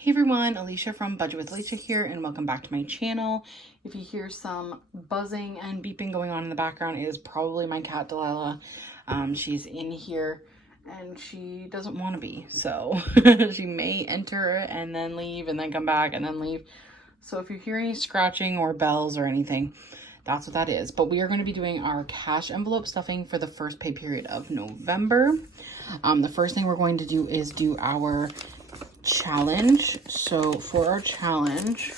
Hey everyone, Alicia from Budget with Alicia here, and welcome back to my channel. If you hear some buzzing and beeping going on in the background, it is probably my cat Delilah. She's in here and she doesn't want to be, so she may enter and then leave and then come back and then leave. So if you hear any scratching or bells or anything, that's what that is. But we are going to be doing our cash envelope stuffing for the first pay period of November. The first thing we're going to do is do our challenge. So for our challenge,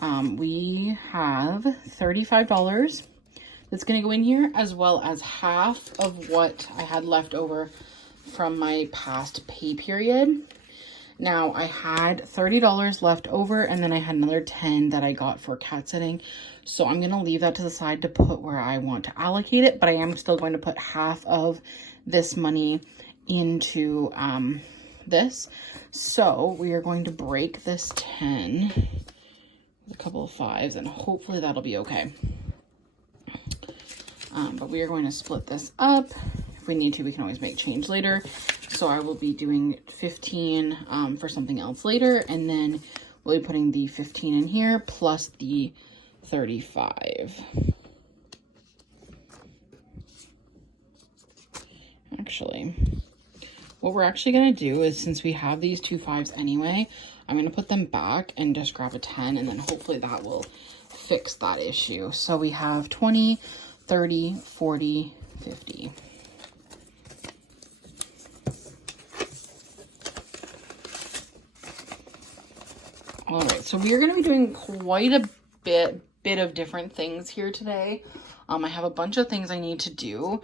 we have $35 that's going to go in here, as well as half of what I had left over from my past pay period. Now I had $30 left over, and then I had another $10 that I got for cat sitting. So I'm going to leave that to the side to put where I want to allocate it, but I am still going to put half of this money into this. So we are going to break this 10 with a couple of 5s, and hopefully that'll be okay. But we are going to split this up. If we need to, we can always make change later. So I will be doing 15 for something else later, and then we'll be putting the 15 in here plus the 35. Actually, what we're actually going to do is, since we have these two 5s anyway, I'm going to put them back and just grab a 10, and then hopefully that will fix that issue. So we have 20, 30, 40, 50. All right, so we are going to be doing quite a bit of different things here today. I have a bunch of things I need to do.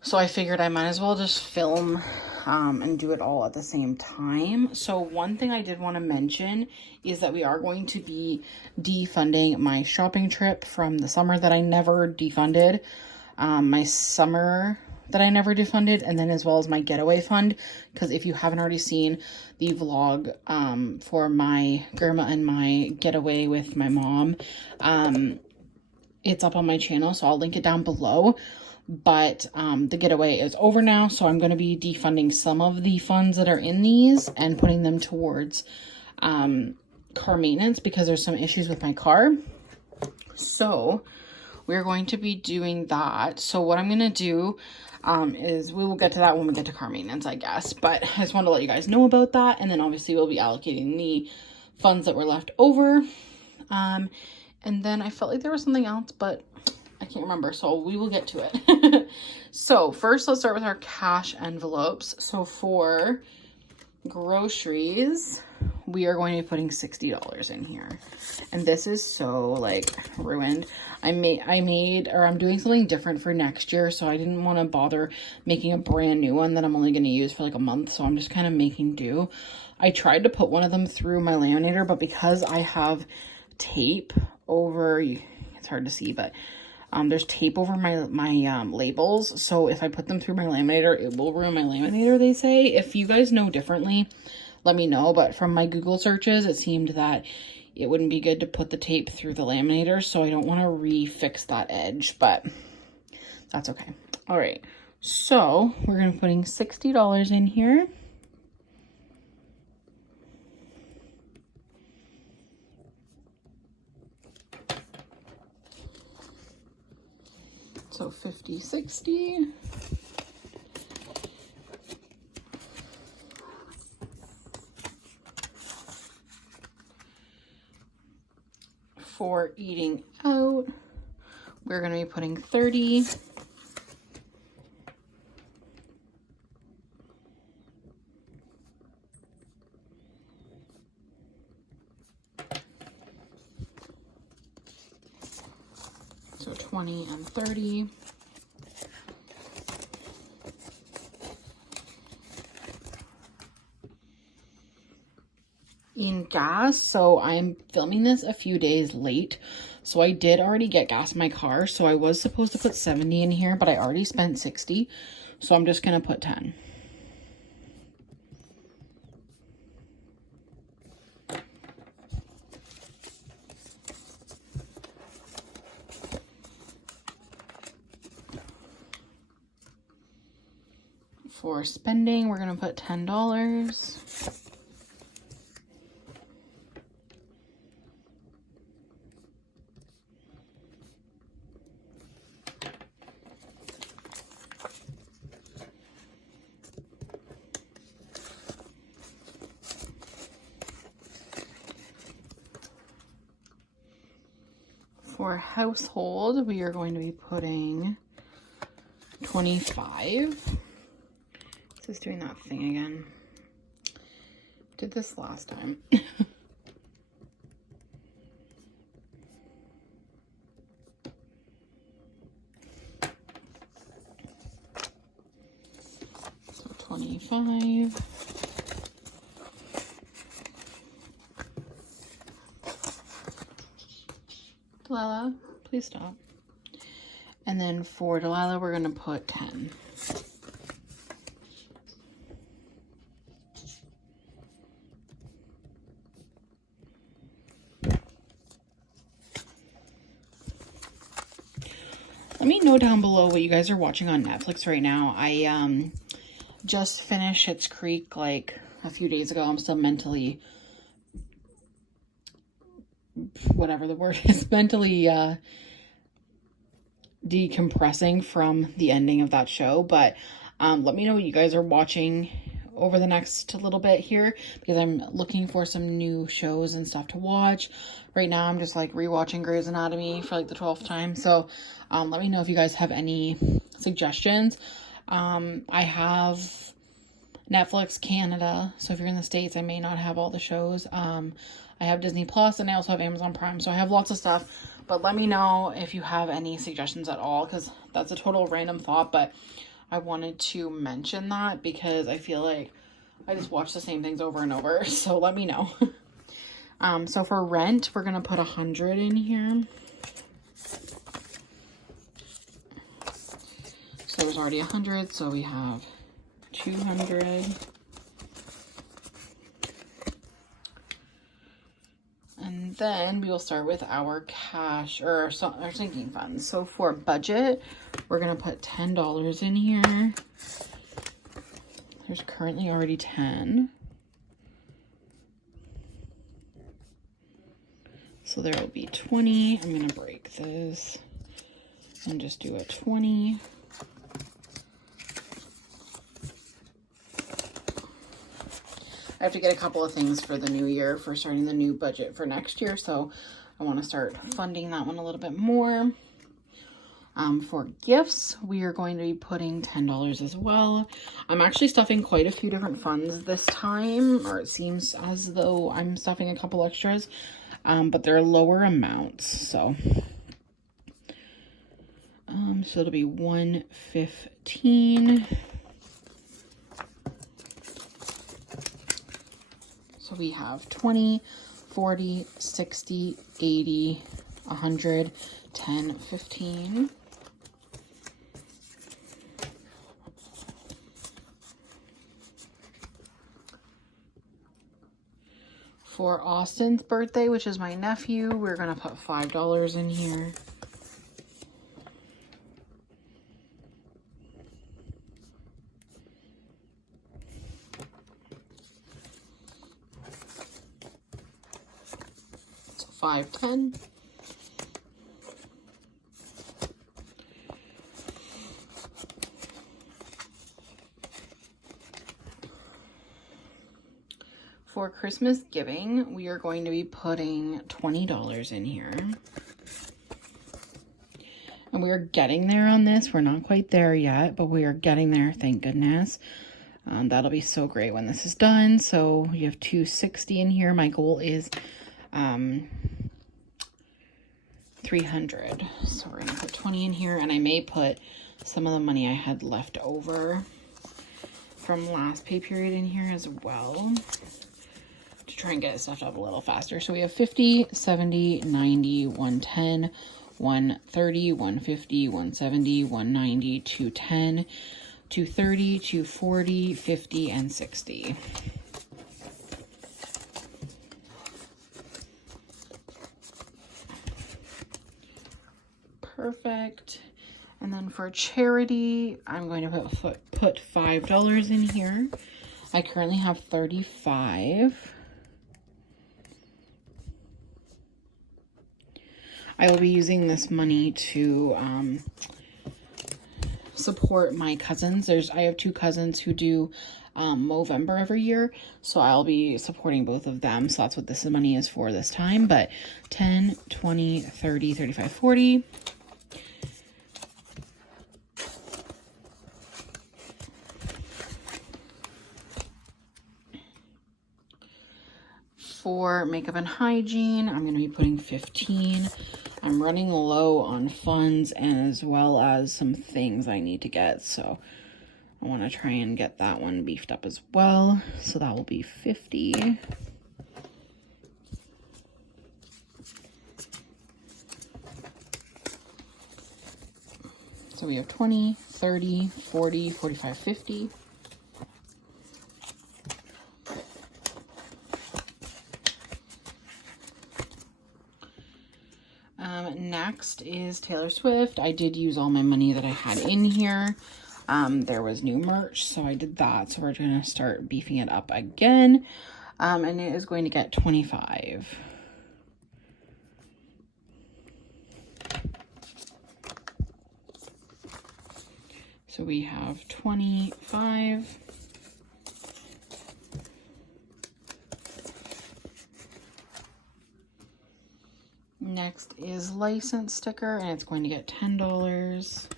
So I figured I might as well just film and do it all at the same time. So one thing I did want to mention is that we are going to be defunding my shopping trip from the summer that I never defunded, my summer that I never defunded, and then as well as my getaway fund. Because if you haven't already seen the vlog for my grandma and my getaway with my mom, it's up on my channel, so I'll link it down below. But the getaway is over now, so I'm going to be defunding some of the funds that are in these and putting them towards car maintenance, because there's some issues with my car. So we're going to be doing that. So what I'm going to do is we will get to that when we get to car maintenance, I guess. But I just wanted to let you guys know about that. And then obviously we'll be allocating the funds that were left over. And then I felt like there was something else, but I can't remember, so we will get to it. So first, let's start with our cash envelopes. So for groceries, we are going to be putting $60 in here. And this is so like ruined. I'm doing something different for next year, so I didn't want to bother making a brand new one that I'm only going to use for like a month. So I'm just kind of making do. I tried to put one of them through my laminator, but because I have tape over, it's hard to see, but there's tape over my labels, so if I put them through my laminator, it will ruin my laminator, they say. If you guys know differently, let me know, but from my Google searches, it seemed that it wouldn't be good to put the tape through the laminator, so I don't want to refix that edge, but that's okay. All right, so we're going to be putting $60 in here. So 50, 60. For eating out, we're going to be putting 30. So 20 and 30. In gas, so I'm filming this a few days late, so I did already get gas in my car, so I was supposed to put 70 in here, but I already spent 60, so I'm just gonna put 10. For spending, we're going to put $10. For household, we are going to be putting 25. This is doing that thing again. Did this last time. So 25. Delilah, please stop. And then for Delilah, we're going to put 10. Let me know down below what you guys are watching on Netflix right now. I just finished Schitt's Creek like a few days ago. I'm still mentally, whatever the word is, mentally decompressing from the ending of that show. But let me know what you guys are watching over the next little bit here, because I'm looking for some new shows and stuff to watch. Right now I'm just like rewatching Grey's Anatomy for like the 12th time. So let me know if you guys have any suggestions. I have Netflix Canada, so if you're in the States, I may not have all the shows. I have Disney Plus, and I also have Amazon Prime, so I have lots of stuff. But let me know if you have any suggestions at all, because that's a total random thought, but I wanted to mention that because I feel like I just watch the same things over and over. So let me know. So for rent, we're gonna put 100 in here. So there's already 100, so we have 200. And then we will start with our cash or our sinking funds. So for budget, we're going to put $10 in here. There's currently already 10. So there will be 20. I'm going to break this and just do a 20. I have to get a couple of things for the new year for starting the new budget for next year. So I want to start funding that one a little bit more. For gifts, we are going to be putting $10 as well. I'm actually stuffing quite a few different funds this time, or it seems as though I'm stuffing a couple extras, but they're lower amounts. So it'll be $115. So we have 20, 40, 60, 80, 100, 10, 15. For Austin's birthday, which is my nephew, we're going to put $5 in here. $5.10. For Christmas giving, we are going to be putting $20 in here. And we are getting there on this. We're not quite there yet, but we are getting there, thank goodness. That'll be so great when this is done. So you have $260 in here. My goal is 300. So we're gonna put 20 in here, and I may put some of the money I had left over from last pay period in here as well to try and get it stuffed up a little faster. So we have 50, 70, 90, 110, 130, 150, 170, 190, 210, 230, 240, 50, and 60. Perfect. And then for charity, I'm going to put $5 in here. I currently have 35. I will be using this money to support my cousins. I have two cousins who do Movember every year. So I'll be supporting both of them. So that's what this money is for this time. But 10, 20, 30, 35, 40. For makeup and hygiene, I'm going to be putting 15. I'm running low on funds as well as some things I need to get, so I want to try and get that one beefed up as well. So that will be 50. So we have 20, 30, 40, 45, 50. Next is Taylor Swift. I did use all my money that I had in here. There was new merch, so I did that. So we're going to start beefing it up again. And it is going to get 25. So we have 25. Next is license sticker, and it's going to get $10.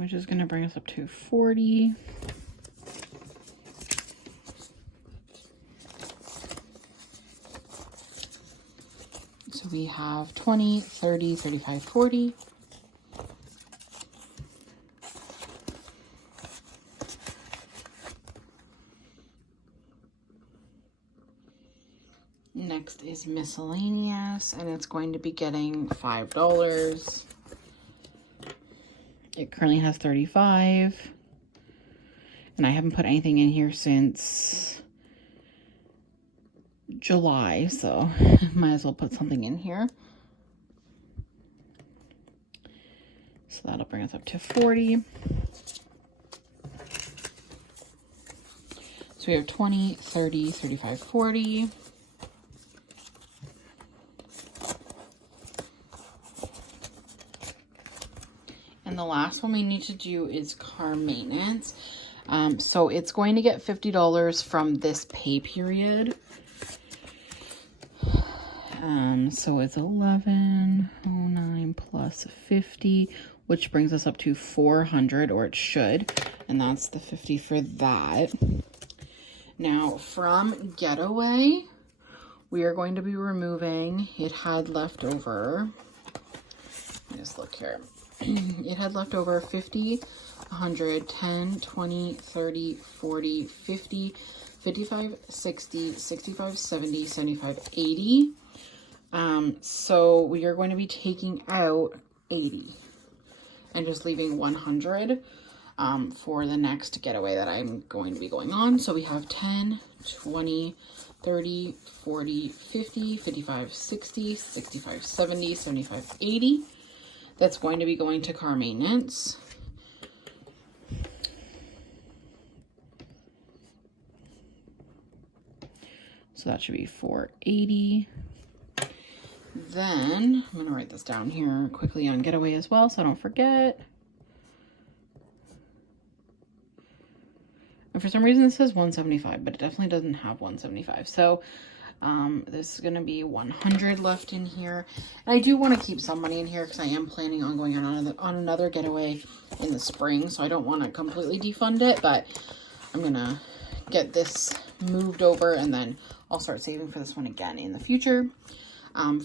Which is going to bring us up to 40. So we have 20, 30, 35, 40. Next is Miscellaneous, and it's going to be getting $5. It currently has 35. And I haven't put anything in here since July, so might as well put something in here. So that'll bring us up to 40. So we have 20, 30, 35, 40. And the last one we need to do is car maintenance. So it's going to get $50 from this pay period. So it's 1109 plus 50, which brings us up to 400, or it should. And that's the 50 for that. Now from Getaway, we are going to be removing, it had left over, let me just look here. It had left over 50, 100, 10, 20, 30, 40, 50, 55, 60, 65, 70, 75, 80. So we are going to be taking out 80 and just leaving 100 for the next getaway that I'm going to be going on. So we have 10, 20, 30, 40, 50, 55, 60, 65, 70, 75, 80. That's going to be going to car maintenance. So that should be 480. Then I'm going to write this down here quickly on Getaway as well, so I don't forget. And for some reason this says 175, but it definitely doesn't have 175. So this is going to be 100 left in here. And I do want to keep some money in here because I am planning on going on another getaway in the spring. So I don't want to completely defund it, but I'm going to get this moved over and then I'll start saving for this one again in the future.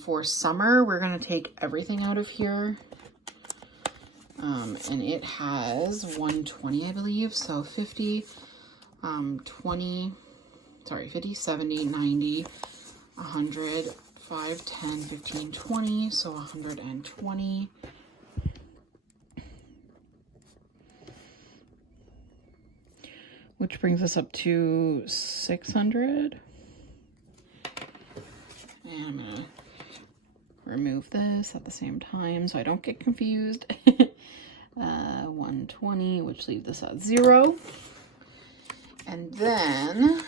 For summer, we're going to take everything out of here. And it has 120, I believe. So 50, 20, sorry, 50, 70, 90, 100, 5, 10, 15, 20. So 120. Which brings us up to 600. And I'm going to remove this at the same time so I don't get confused. 120, which leaves this at 0. And then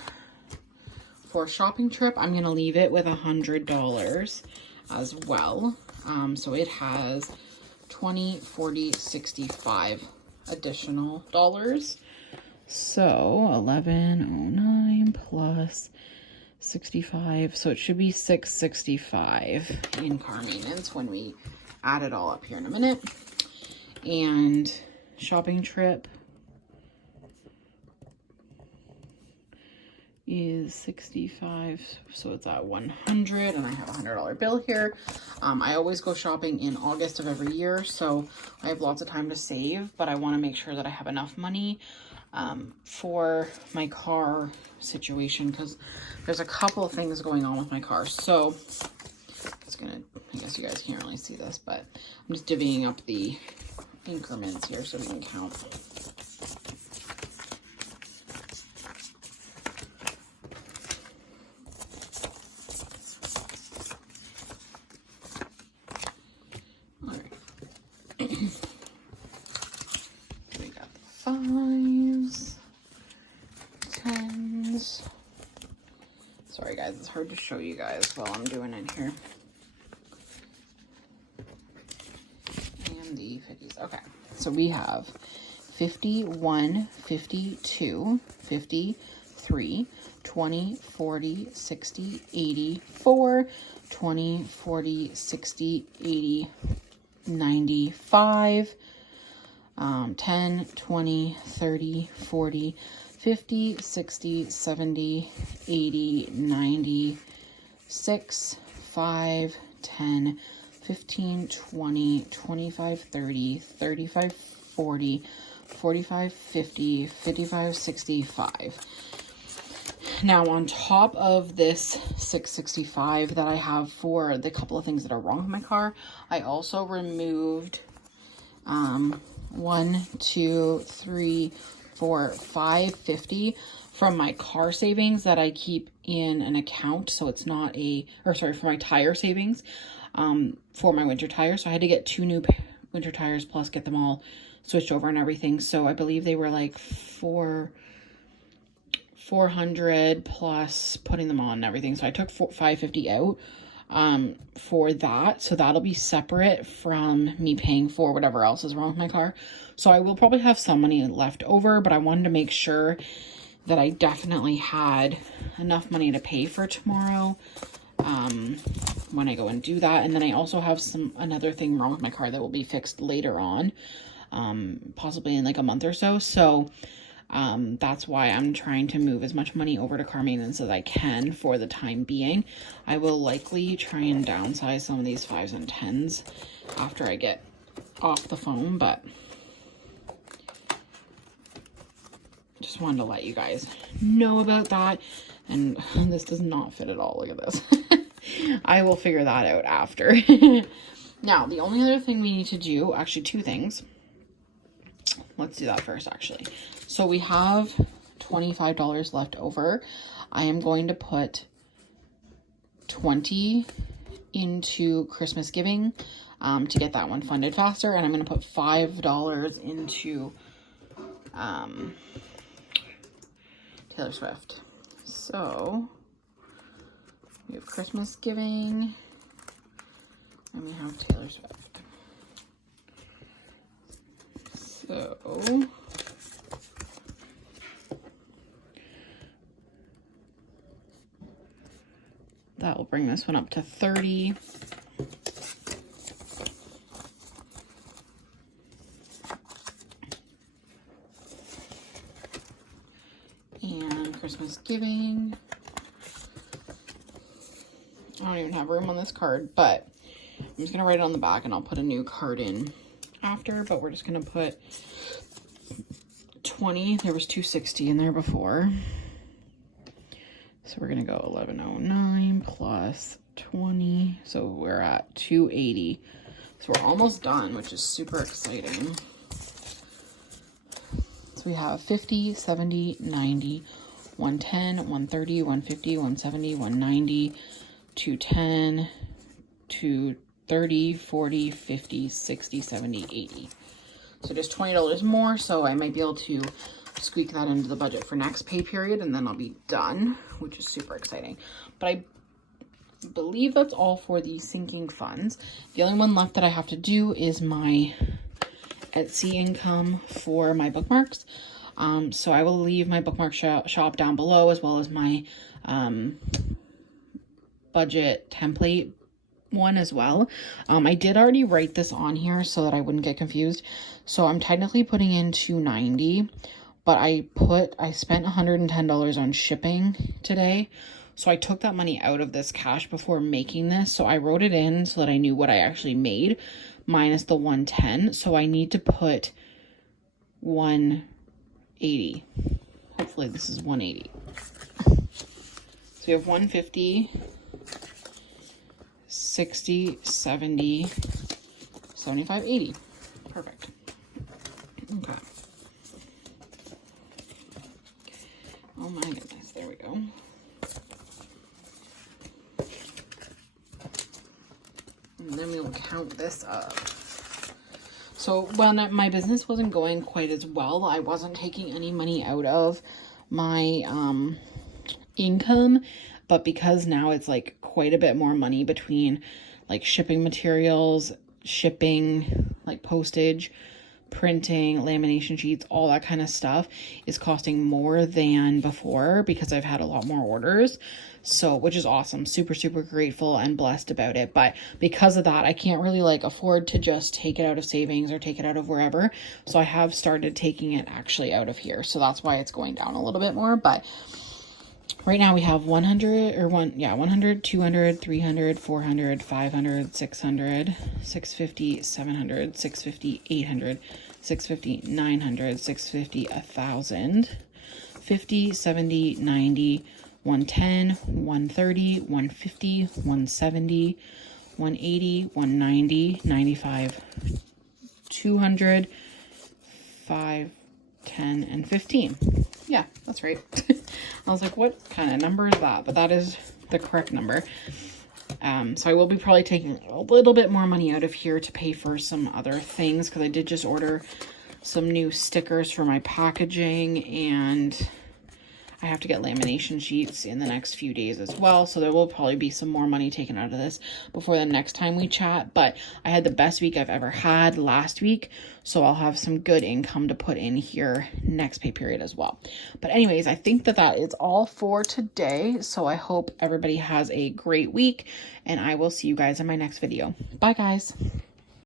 For a shopping trip, I'm going to leave it with $100 as well. So it has 20, 40, 65 additional dollars. So 1109 plus 65. So it should be 665 in car maintenance when we add it all up here in a minute. And shopping trip is 65, so it's at 100, and I have a $100 bill here. I always go shopping in August of every year, so I have lots of time to save, but I want to make sure that I have enough money for my car situation, because there's a couple of things going on with my car. So it's gonna, I guess you guys can't really see this, but I'm just divvying up the increments here so we can count. We got the 5s, 10s. Sorry guys, it's hard to show you guys while I'm doing it here. And the 50s. Okay, so we have 51, 52, 53, 20, 40, 60, 84, 20, 40, 60, 80, 95, 10, 20, 30, 40, 50, 60, 70, 80, 90, 6, 5, 10, 15, 20, 25, 30, 35, 40, 45, 50, 55, 65. Now, on top of this 665 that I have for the couple of things that are wrong with my car, I also removed 1, 2, 3, 4, 5, 50 from my car savings that I keep in an account. So it's not for my tire savings for my winter tires. So I had to get 2 new winter tires plus get them all switched over and everything. So I believe they were like 400 plus putting them on and everything. So I took 550 out for that. So that'll be separate from me paying for whatever else is wrong with my car. So I will probably have some money left over, but I wanted to make sure that I definitely had enough money to pay for tomorrow when I go and do that. And then I also have another thing wrong with my car that will be fixed later on, possibly in like a month or so. So that's why I'm trying to move as much money over to car maintenance as I can for the time being. I will likely try and downsize some of these 5s and 10s after I get off the phone, but just wanted to let you guys know about that. And this does not fit at all. Look at this. I will figure that out after. Now, the only other thing we need to do, actually 2 things. Let's do that first, actually. So we have $25 left over. I am going to put 20 into Christmas giving to get that one funded faster. And I'm going to put $5 into Taylor Swift. So we have Christmas giving and we have Taylor Swift. So that will bring this one up to 30. And Christmas giving. I don't even have room on this card, but I'm just going to write it on the back and I'll put a new card in after, but we're just going to put 20. There was 260 in there before. So we're going to go 1109 plus 20. So we're at 280. So we're almost done, which is super exciting. So we have 50, 70, 90, 110, 130, 150, 170, 190, 210, 230, 40, 50, 60, 70, 80. So just $20 more. So I might be able to squeak that into the budget for next pay period, and then I'll be done, which is super exciting. But I believe that's all for the sinking funds. The only one left that I have to do is my Etsy income for my bookmarks. So I will leave my bookmark shop down below, as well as my budget template one as well. I did already write this on here so that I wouldn't get confused. So I'm technically putting in $290, but I spent $110 on shipping today. So I took that money out of this cash before making this. So I wrote it in so that I knew what I actually made minus the 110. So I need to put 180. Hopefully this is 180. So we have 150, 60, 70, 75, 80. Perfect. Okay. Oh my goodness, there we go. And then we'll count this up. So when my business wasn't going quite as well, I wasn't taking any money out of my income, but because now it's like quite a bit more money between like shipping materials, shipping, like postage, printing, lamination sheets, all that kind of stuff is costing more than before because I've had a lot more orders. So, which is awesome. Super, super grateful and blessed about it. But because of that, I can't really like afford to just take it out of savings or take it out of wherever. So I have started taking it actually out of here. So that's why it's going down a little bit more. But right now we have 100, 200, 300, 400, 500, 600, 650, 700, 650, 800, 650, 900, 650, 1,000, 50, 70, 90, 110, 130, 150, 170, 180, 190, 95, 200, 5, 10, and 15. Yeah, that's right. I was like, what kind of number is that? But that is the correct number. So I will be probably taking a little bit more money out of here to pay for some other things, because I did just order some new stickers for my packaging, and I have to get lamination sheets in the next few days as well. So there will probably be some more money taken out of this before the next time we chat. But I had the best week I've ever had last week. So I'll have some good income to put in here next pay period as well. But anyways, I think that is all for today. So I hope everybody has a great week, and I will see you guys in my next video. Bye guys.